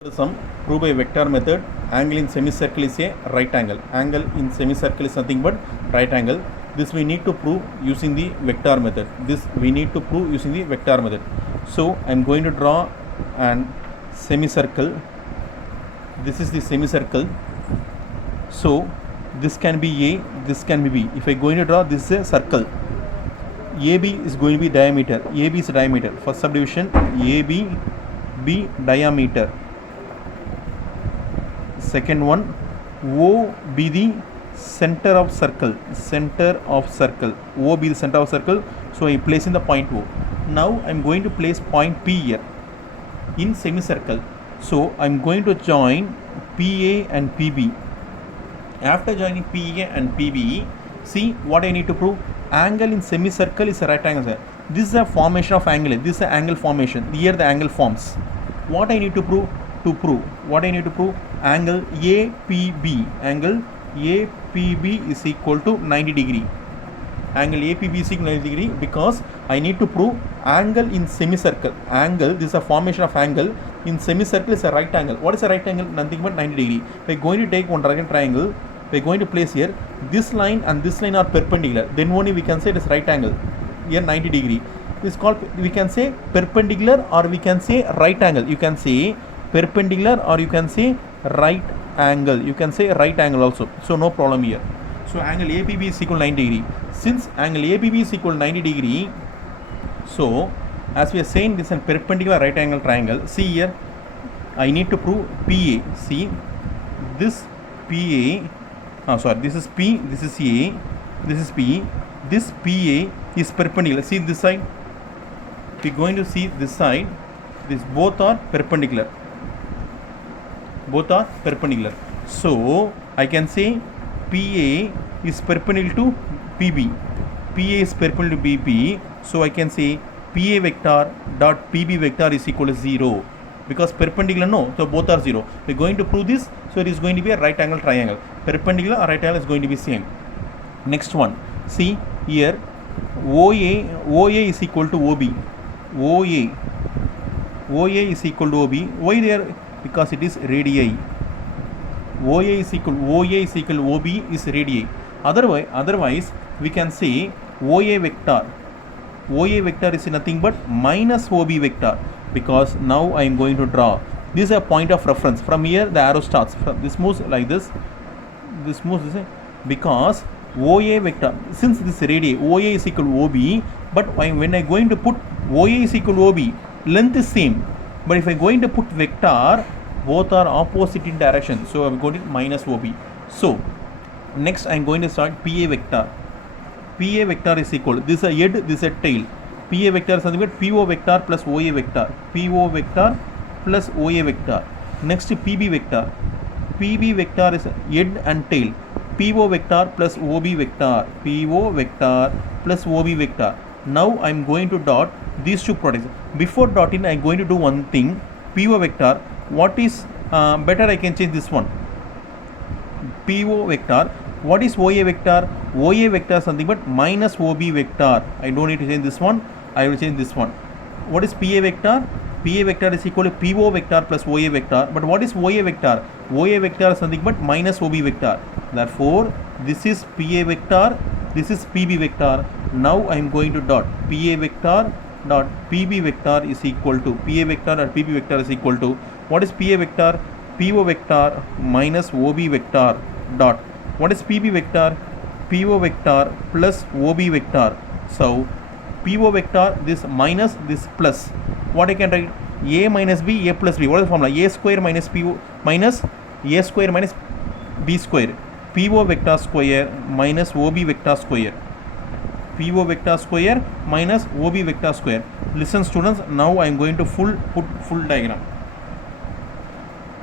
The sum proved by vector method. Angle in semicircle is a right angle. Angle in semicircle is nothing but right angle. This we need to prove using the vector method. So I am going to draw an semicircle. This is the semicircle. So this can be A, this can be B. If I am going to draw, this is a circle. AB is going to be diameter. AB is diameter. First subdivision AB, B diameter. Second one, O be the center of circle. O be the center of circle. So I place in the point O. Now I am going to place point P here in semicircle. So I am going to join PA and PB. After joining PA and PB, see what I need to prove. Angle in semicircle is a right angle. This is a formation of angle. This is an angle formation. Here the angle forms. What I need to prove? Angle APB. Angle APB is equal to 90 degree. Angle APB is equal to 90 degree because I need to prove angle in semicircle. Angle, this is a formation of angle in semicircle is a right angle. What is a right angle? Nothing but 90 degree. We are going to take one right triangle. We are going to place here. This line and this line are perpendicular. Then only we can say it is right angle. Here 90 degree. This is called, we can say perpendicular or we can say right angle. You can say perpendicular or you can say right angle. You can say right angle also. So no problem here. So angle APB is equal to 90 degree. Since angle APB is equal to 90 degree, so as we are saying this is a perpendicular right angle triangle. See here, I need to prove PA. See this PA. This is P. This is A. This is P. This PA is perpendicular. See this side. We are going to see this side. These both are perpendicular. So I can say PA is perpendicular to PB. PA is perpendicular to BP. So I can say PA vector dot PB vector is equal to 0. Because perpendicular no, so both are 0. We are going to prove this. So it is going to be a right angle triangle. Perpendicular or right angle is going to be same. Next one. See here, OA is equal to OB. OA is equal to OB. Why there? Because it is radii. OA is equal to OB is radii. Otherwise we can say OA vector is nothing but minus OB vector, because now I am going to draw. This is a point of reference. From here the arrow starts. This moves like this. This moves this way. Because OA vector, since this radii, OA is equal to OB, but when I am going to put OA is equal to OB, length is same. But if I am going to put vector, both are opposite in direction. So I am going to minus OB. So next I am going to start PA vector. PA vector is equal. This is a head, this is a tail. PA vector is something like PO vector plus OA vector. PO vector plus OA vector. Next PB vector. PB vector is head and tail. PO vector plus OB vector. PO vector plus OB vector. Now I am going to dot these two products. Before dotting, I am going to do one thing. PO vector. What is better? I can change this one. PO vector. What is OA vector? OA vector is something but minus OB vector. I don't need to change this one. I will change this one. What is PA vector? PA vector is equal to PO vector plus OA vector. But what is OA vector? OA vector is something but minus OB vector. Therefore, this is PA vector. This is PB vector. Now I am going to dot PA vector dot PB vector is equal to PA vector dot PB vector is equal to, what is PA vector? PO vector minus OB vector dot, what is PB vector? PO vector plus OB vector. So PO vector, this minus, this plus. What I can write? A minus B, A plus B. What is the formula? A square minus PO minus A square minus B square. PO vector square minus OB vector square. PO vector square minus OB vector square. Listen students, now I am going to put full diagram.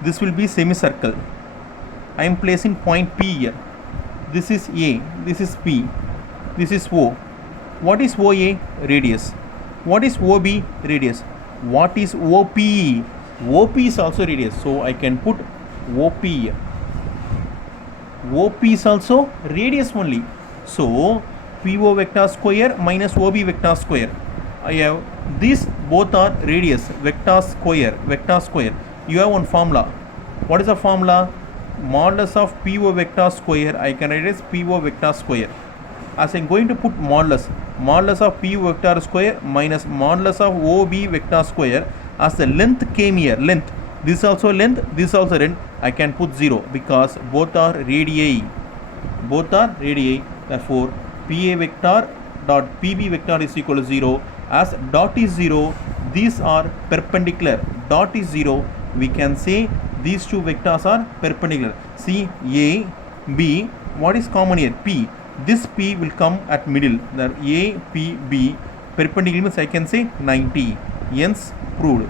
This will be semicircle. I am placing point P here. This is A, this is P, this is O. What is OA? Radius. What is OB? Radius. What is OP? OP is also radius. So I can put OP here. OP is also radius only. So PO vector square minus OB vector square. I have these both are radius, vector square. you have one formula. What is the formula? Modulus of PO vector square, I can write as PO vector square. As I'm going to put modulus of PO vector square minus modulus of OB vector square, as the length came here, length, this also length, this also length, I can put 0 because both are radii. Therefore, PA vector dot PB vector is equal to 0. As dot is 0, these are perpendicular. Dot is 0, we can say these two vectors are perpendicular. See A, B, what is common here? P. This P will come at middle. The A, P, B perpendicular means I can say 90. Hence proved.